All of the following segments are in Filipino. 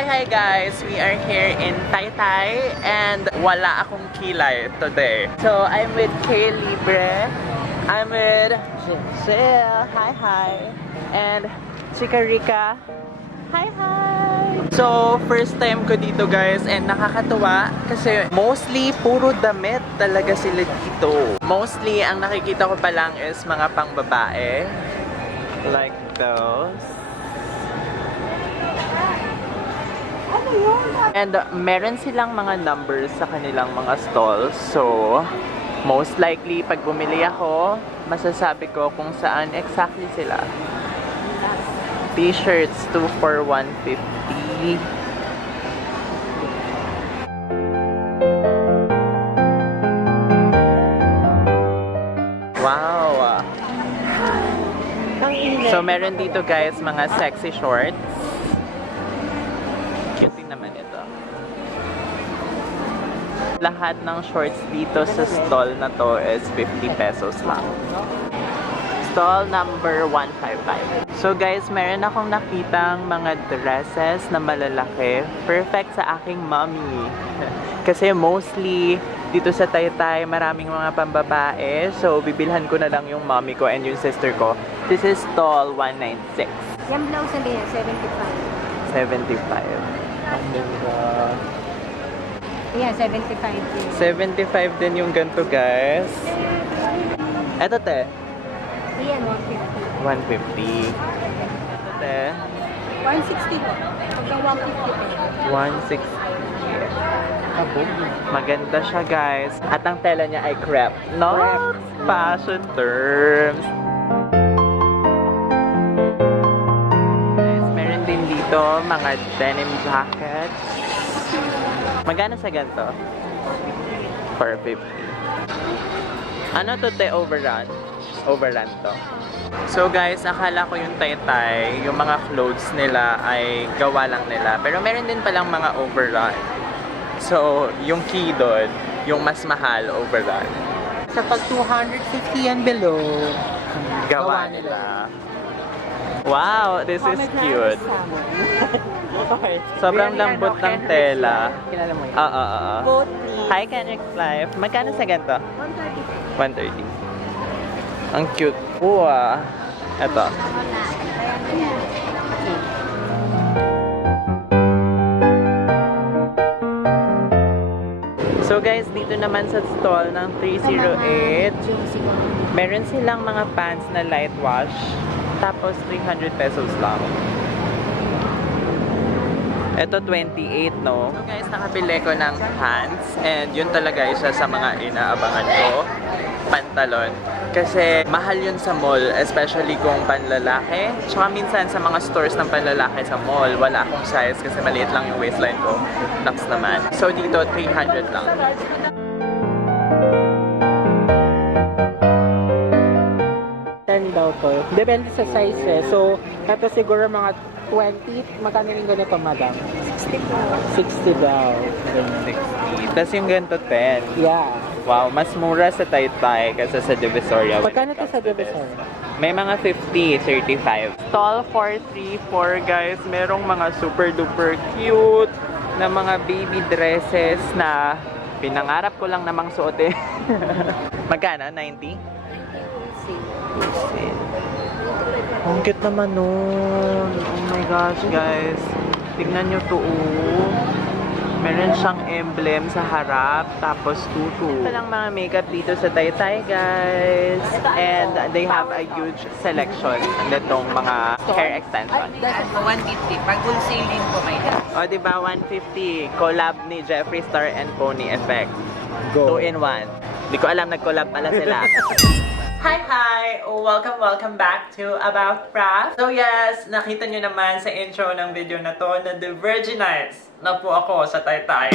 Hi guys! We are here in Taytay and wala akong kilay today. So I'm with Kay Libre, I'm with Jill, hi! And Chica Rica, hi! So first time ko dito guys and nakakatuwa kasi mostly puro damit talaga sila dito. Mostly ang nakikita ko pa lang is mga pangbabae. Like those. And meron silang mga numbers sa kanilang mga stalls. So, most likely, pag bumili ako, masasabi ko kung saan exactly sila. T-shirts, 2 for 150. Wow! So, meron dito guys, mga sexy shorts. Cute naman ito. Lahat ng shorts dito sa stall na to is 50 pesos lang. Stall number 155. So guys, meron akong nakitang mga dresses na malalaki. Perfect sa aking mommy. Kasi mostly dito sa Taytay, maraming mga pambabae. So bibilhan ko na lang yung mommy ko and yung sister ko. This is stall 196. Yung blouse na din, 75. 75. Yeah, 75 din. 75 din yung ganito guys. Eto te. Ayan, 150. 150. Eto te. 160 po. Pagka 150 po. 160. Maganda siya guys. At ang tela niya ay crepe. No? Fashion terms. Guys, meron din dito mga denim jackets. Magkano sa ganito? 450. Ano to te? Overrun? Overrun to. So guys, akala ko yung Taytay, yung mga clothes nila ay gawa lang nila. Pero meron din palang mga overrun. So, yung key doon, yung mas mahal, overrun. Sa pag 250 and below, Gawa nila. Wow, this is cute. Sobrang lambot ng tela. kilala mo yun? Oo. Hi, Kendrick Life. Magkano sa ganito? 130. Ang cute po ah. Ito. So guys, dito naman sa stall ng 308, meron silang mga pants na light wash. Tapos 300 pesos lang. Ito 28, no? So guys, nakabili ko ng pants and yun talaga isa sa mga inaabangan ko. Pantalon. Kasi mahal yun sa mall, especially kung panlalaki. Tsaka minsan sa mga stores ng panlalaki sa mall, wala akong size kasi maliit lang yung waistline ko. Naks naman. So dito, 300 lang. Daw to. Depende sa size eh. So, ito siguro mga 20. Magkano rin ganito, madam? 60 daw. 60. Tapos yung ganito 10. Yeah. Wow, mas mura sa Taytay kasi sa Divisoria. Magkano to sa Divisoria? May mga 50, 35. Stall 434 guys, merong mga super duper cute na mga baby dresses na pinangarap ko lang namang suotin. Magkano? 90? Ang cute naman nun. Oh my gosh guys. Tignan nyo to oh. Meron siyang emblem sa harap, tapos tutu. Ito lang mga makeup dito sa Taytay guys. And they have a huge selection nitong mga hair extension. 150. Pag wholesaling po may O diba 150, collab ni Jeffree Star and Pony Effect. Go. 2 in 1. Di ko alam, nag-collab pala sila. Hi! Welcome back to About Craft. So yes, nakita nyo naman sa intro ng video na to na the-virginize na po ako sa Taytay.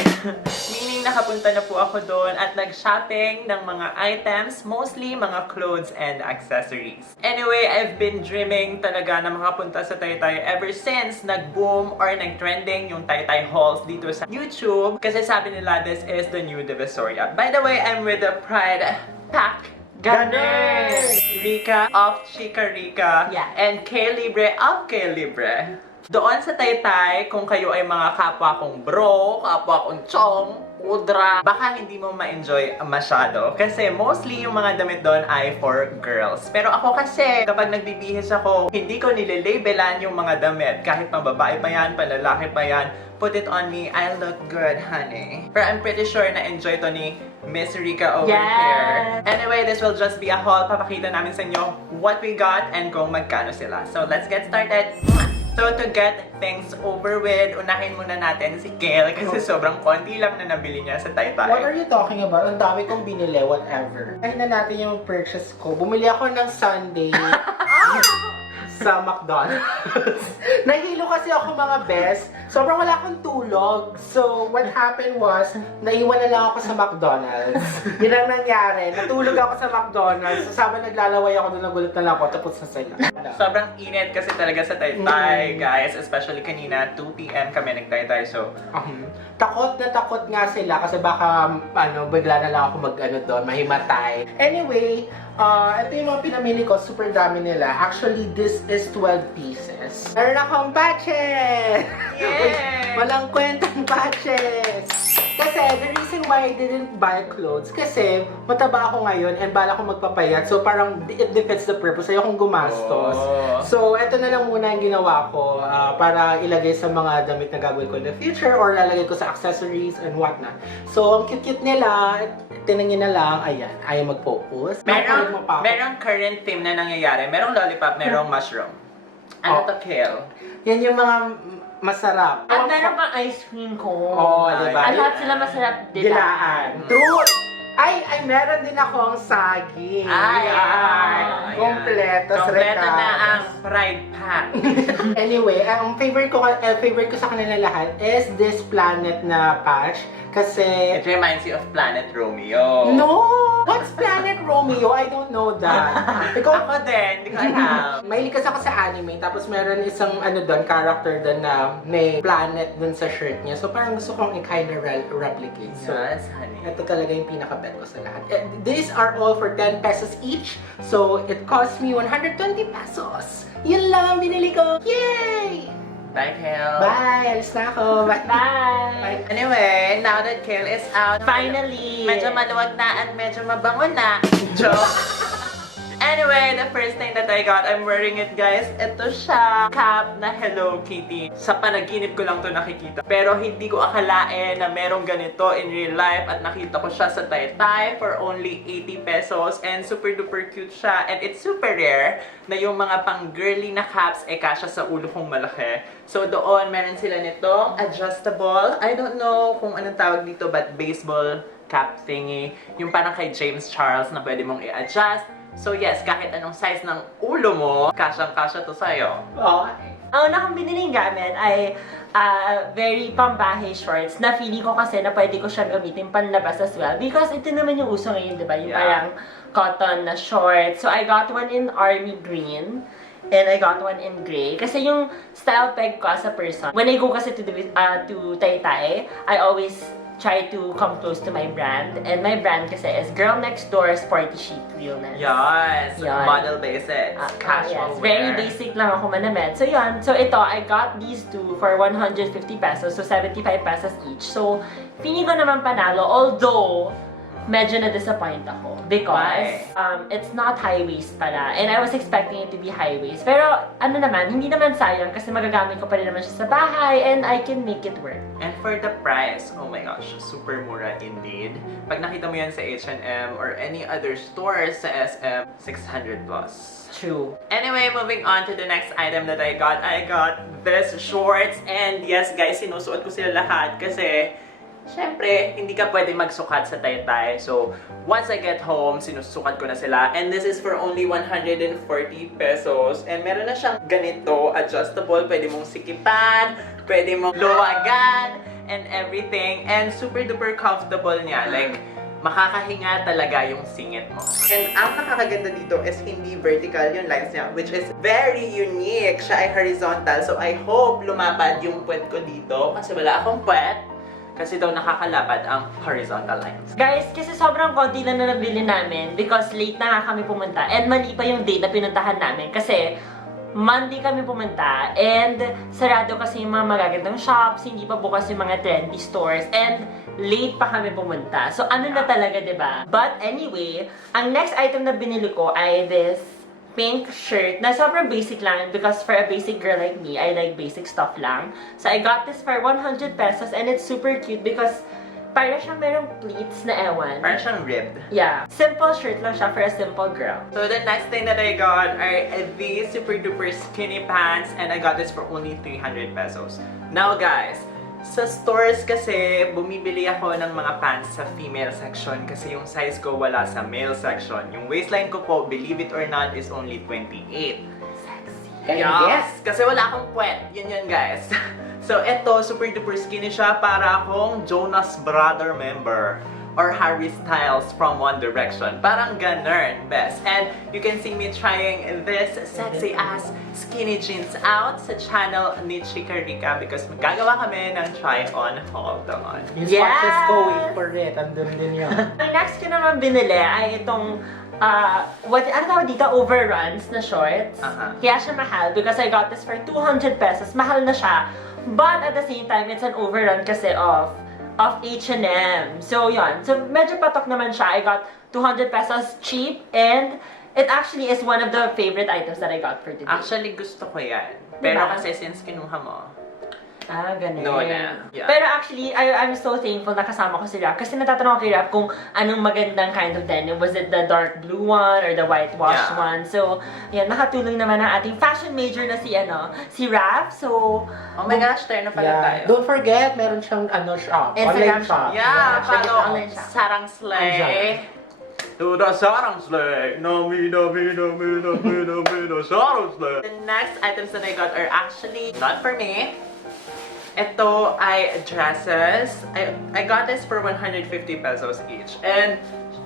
Meaning nakapunta na po ako doon at nag-shopping ng mga items, mostly mga clothes and accessories. Anyway, I've been dreaming talaga na makapunta sa Taytay ever since nag-boom or nag-trending yung Taytay hauls dito sa YouTube. Kasi sabi nila, this is the new Divisoria. By the way, I'm with the Pride Pack Ganun! Rica of Chica Rica. Yeah. And Kay Libre of Kay Libre. Doon sa Taytay, kung kayo ay mga kapwa kong bro, kapwa kong chong, udra, baka hindi mo ma-enjoy masyado. Kasi mostly yung mga damit doon ay for girls. Pero ako kasi, kapag nagbibihis ako, hindi ko nilalabelan yung mga damit. Kahit pambabae pa yan, panlalaki pa yan, put it on me, I look good, honey. Pero I'm pretty sure na enjoy to ni Miss Rika over here. Anyway, this will just be a haul. Papakita namin sa inyo what we got and kung magkano sila. So let's get started. So to get things over with, unahin muna natin si Kel kasi sobrang konti lang na nabili niya sa Taytay. What are you talking about? Ang dami kong binili, whatever. Kahin na natin yung purchase ko. Bumili ako ng sundae sa McDonald's. Nahilo kasi ako mga best. Sobrang wala akong tulog. So, what happened was, naiwan na lang ako sa McDonald's. Yun ang nangyari. Natulog ako sa McDonald's. So, sabang naglalaway ako doon, nagulat na lang ako. Tapos na sila. Sobrang init kasi talaga sa Taytay, guys. Especially kanina, 2 p.m. kami nagtaytay. So, Takot na takot nga sila kasi baka bigla na lang ako doon, mahimatay. Anyway, ito yung mga pinamili ko, super dami nila. Actually, this is 12 pieces. Meron akong patches! Yay! Walang kwentang patches! Kasi, the reason why I didn't buy clothes, kasi mataba ako ngayon and bala ko magpapayat. So, parang it defeats the purpose. Ayokong gumastos. Oh. So, ito na lang muna yung ginawa ko para ilagay sa mga damit na gagawin ko in the future or lalagay ko sa accessories and whatnot. So, ang cute-cute nila, tinangin na lang, ayan, ayaw mag-focus. merong current theme na nangyayari. Merong lollipop, merong mushroom. Ano to, Kel? Yan yung mga masarap. At meron pang ice cream ko. Oo, diba? At lahat sila masarap Dilaan. Truth! Ay, meron din akong saging. Ayan. Kompleto sa Kompleto na regalo. ang pride pack. Anyway, ang favorite ko sa kanila lahat is this planet na patch. Kasi... It reminds you of Planet Romeo. No! What's Planet Romeo? I don't know that. Ako din, hindi ko alam. Mahilig kasi ako sa anime, tapos meron isang character doon na may planet doon sa shirt niya. So parang gusto kong i-kinda replicate. So, Yes, honey. ito talaga yung pinaka-bet ko sa lahat. These are all for 10 pesos each. So, it cost me 120 pesos. Yun lang ang binili ko. Yay! Bye, Kel. Bye! Alis na ako. Bye! Bye! Anyway, now that Kel is out, Finally! medyo maluwag na at medyo mabango na. Joke! Anyway, the first thing that I got, I'm wearing it, guys. Ito siya, cap na Hello Kitty. Sa panaginip ko lang to nakikita. Pero hindi ko akalain na merong ganito in real life at nakita ko siya sa Taytay for only 80 pesos and super duper cute siya. And it's super rare na yung mga pang-girly na caps kasya sa ulo kong malaki. So doon, meron sila nitong adjustable. I don't know kung anong tawag dito, but baseball cap thingy. Yung parang kay James Charles na pwede mong i-adjust. So yes, kahit anong size ng ulo mo, kasyang-kasya to sa'yo. Oh. Ang una kong biniling gamit ay very pambahay shorts na feeling ko kasi na pwede ko siyang gamitin panlabas as well. Because ito naman yung uso ngayon, di ba? Yung Yeah. parang cotton na shorts. So I got one in army green. And I got one in gray. Kasi yung style peg ko as a person, when I go kasi to Taytay, I always try to come close to my brand. And my brand kasi is Girl Next Door Sporty Chic Realness. Yes, Yan. model basics, yes. casual Very wear. basic lang ako manamit. So yun, so ito, I got these two for 150 pesos, so 75 pesos each. So, feeling ko naman panalo, although, medyo na-disappoint ako. Because, it's not high waist pala. And I was expecting it to be high waist. Pero, ano naman, hindi naman sayang kasi magagamit ko pa rin naman siya sa bahay and I can make it work. And for the price, oh my gosh, super mura indeed. Pag nakita mo yan sa H&M or any other stores sa SM, 600 plus. True. Anyway, moving on to the next item that I got this shorts. And yes guys, sinusuot ko sila lahat kasi syempre, hindi ka pwede magsukat sa Taytay. So, once I get home, sinusukat ko na sila. And this is for only 140 pesos. And meron na siyang ganito, adjustable. Pwede mong sikipan, pwede mong luwagan, and everything. And super duper comfortable niya. Like, makakahinga talaga yung singit mo. And ang nakakaganda dito is hindi vertical yung lines niya, which is very unique. Siya ay horizontal. So, I hope lumapad yung puwet ko dito kasi wala akong puwet. Kasi daw nakakalapad ang horizontal lines. Guys, kasi sobrang konti lang na nabili namin because late na nga kami pumunta and mali pa yung date na pinuntahan namin kasi Monday kami pumunta, and sarado kasi yung mga magagandang shops, hindi pa bukas yung mga trendy stores, and late pa kami pumunta. So, ano na talaga, diba? But anyway, ang next item na binili ko ay this pink shirt na sobrang basic lang because for a basic girl like me, I like basic stuff lang. So, I got this for 100 pesos and it's super cute because para siyang merong pleats na ewan. Parang siyang ribbed. Yeah. Simple shirt lang siya for a simple girl. So the next thing that I got are these super duper skinny pants and I got this for only 300 pesos. Now guys, sa stores kasi bumibili ako ng mga pants sa female section kasi yung size ko wala sa male section. Yung waistline ko po, believe it or not, is only 28. Sexy. Yes! Kasi wala akong puwet. Yun guys. So, eto, super duper skinny siya para akong Jonas Brother member or Harry Styles from One Direction. Parang ganun, best. And you can see me trying this sexy ass skinny jeans out sa channel ni Chika Rica because magagawa kami ng try-on haul naman. Yung swatches ko, wait for it. Andun din yun. Ang next ko naman binili ay itong ano tawag dito? Overruns na shorts. Kaya siya mahal because I got this for 200 pesos. Mahal na siya. But at the same time, it's an overrun kasi of H&M. So, yun. So, medyo patok naman siya. I got 200 pesos cheap and it actually is one of the favorite items that I got for today. Actually, gusto ko yan. Pero Diba? kasi since kinuha mo, ganun. no na. Yeah. Pero actually, I'm so thankful na kasama ko si Rap kasi natatanong kay Rap kung anong magandang kind of denim. Was it the dark blue one or the whitewashed one? So, yan, nakatulong naman ang ating fashion major na si Rap. So, oh my gosh, tayo na pala tayo. Don't forget, meron siyang shop. Instagram Online shop. Yeah, check it follow online shop. Sarang Slay. Andyan. To the Sarang Slay. No, me, Sarang Slay. The next items that I got are actually not for me. Ito ay dresses. I got this for 150 pesos each. And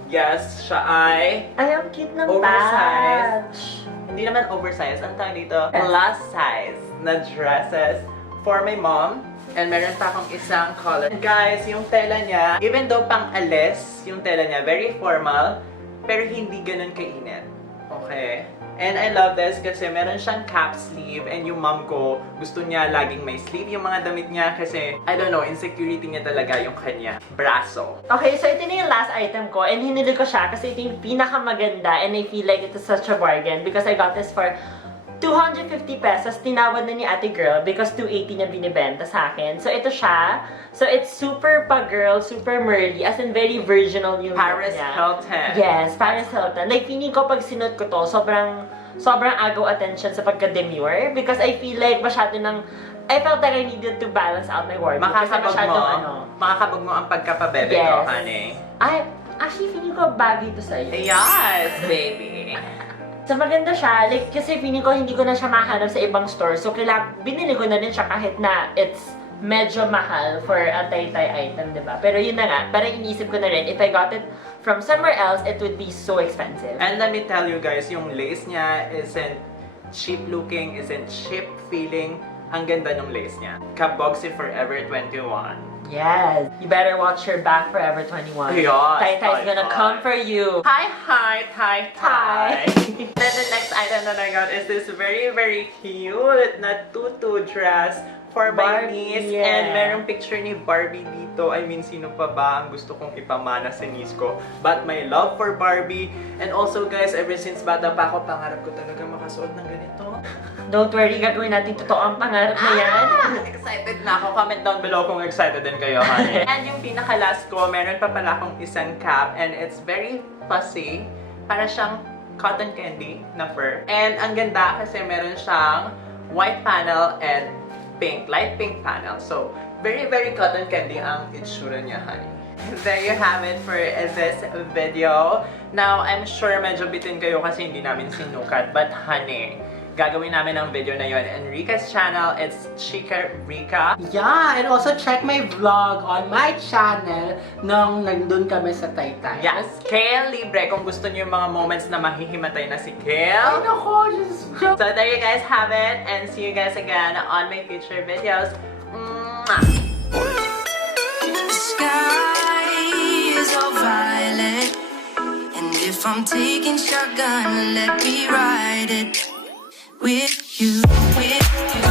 yes, siya ay ay, ang cute ng oversized. patch. Hindi naman oversized. Ang tawag dito, plus size na dresses for my mom. And meron pa akong isang color. And guys, yung tela niya, even though pang alis, yung tela niya, very formal, pero hindi ganun kainit. Okay? And I love this kasi meron siyang cap sleeve and yung mom ko, gusto niya laging may sleeve yung mga damit niya kasi, I don't know, insecurity niya talaga yung kanya braso. Okay, so ito na yung last item ko and hinili ko siya kasi ito yung pinakamaganda and I feel like it's such a bargain because I got this for 250 pesos. Tinawad na ni ate girl because 280 na binibenta sa akin. So ito siya. So it's super pa-girl, super Merly, as in very virginal yung Paris look niya. Hilton. Yes, Paris Hilton. Like, feeling ko pag sinuot ko to, sobrang agaw attention sa pagka-demure because I feel like I felt like I needed to balance out my wardrobe. Kasi Makakabog mo ang pagkapabebe ko, honey. Ay, actually, feeling ko bagay to sa'yo. Yes, baby. So, maganda siya. Like, kasi feeling ko hindi ko na siya mahanap sa ibang store. So, binili ko na din siya kahit na it's medyo mahal for a tay-tay item, diba? Pero yun na nga, parang iniisip ko na rin, if I got it from somewhere else, it would be so expensive. And let me tell you guys, yung lace niya isn't cheap looking, isn't cheap feeling. Ang ganda ng lace niya. Kaboxy Forever 21. Yes. You better watch your back, Forever 21. Yes, Tay-tay's gonna come for you. Hi. Hi. Then the next item that I got is this very, very cute na tutu dress for my Barbie, niece. yeah. And merong picture ni Barbie dito. I mean, sino pa ba ang gusto kong ipamana sa niece ko? But my love for Barbie. And also guys, ever since bata pa ako, pangarap ko talaga makasuot ng ganito. Don't worry, gagawin natin totoo ang pangarap na yan. Excited na ako. Comment down below kung excited din kayo, honey. And yung pinaka-last ko, meron pa pala akong isang cap and it's very fussy. Para siyang cotton candy na fur. And ang ganda kasi meron siyang white panel and pink, light pink panel. So, very, very cotton candy ang itsura niya, honey. There you have it for this video. Now, I'm sure medyo bitin kayo kasi hindi namin sinukat. But honey, gagawin namin ang video na yon in Rica's channel. It's Chika Rica. Yeah, and also check my vlog on my channel nung nandun kami sa Taytay. Yes, Kale Libre. Kung gusto niyo yung mga moments na mahihimatay na si Ay, Kale. nako, just joke. So there you guys have it. And see you guys again on my future videos. Mwah! The sky is all violet, and if I'm taking shotgun, let me ride it. with you, with you.